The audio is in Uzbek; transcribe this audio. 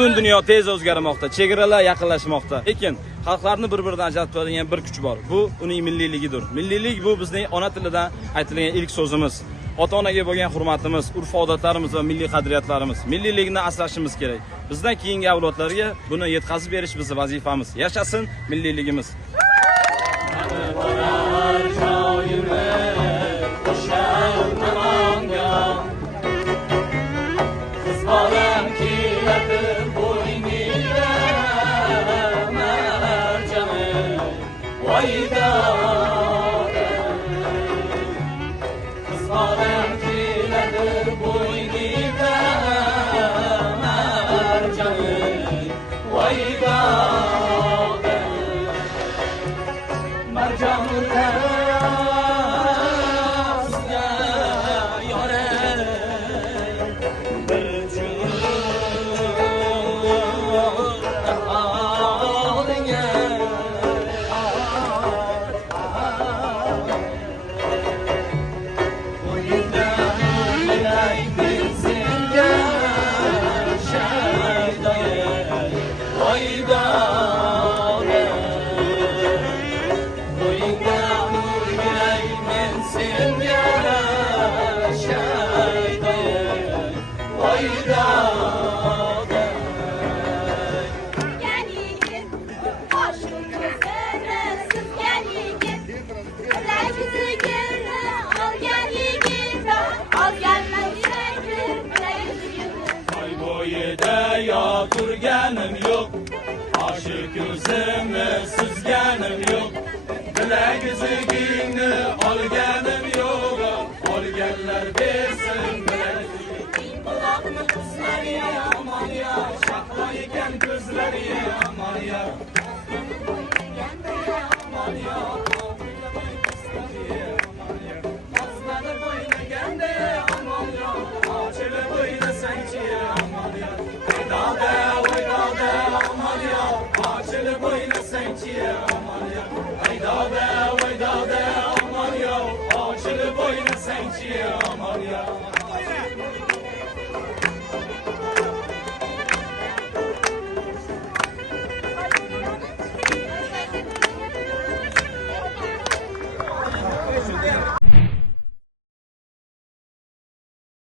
Butun dunyo tez o'zgarmoqda, chegaralar yaqinlashmoqda. Lekin xalqlarni bir-biridan ajratib turadigan bir kuch bor. Bu uning milliyligidir. Milliylik bu bizning ona tilidan aytilgan ilk so'zimiz. Ota-onaga bo'lgan hurmatimiz, urf-odatlarimiz va milliy qadriyatlarimiz. Milliylikni asrashimiz kerak. Bizdan keyingi avlodlarga buni yetkazib berish bizning vazifamiz. Yashasin milliyligimiz. Turganim yo'q, oshiq ko'zimni suzganim yo'q, bilagizligingni olganim yo'q, olganlar bersin bilagizligingni. Quloqni qizlar yomon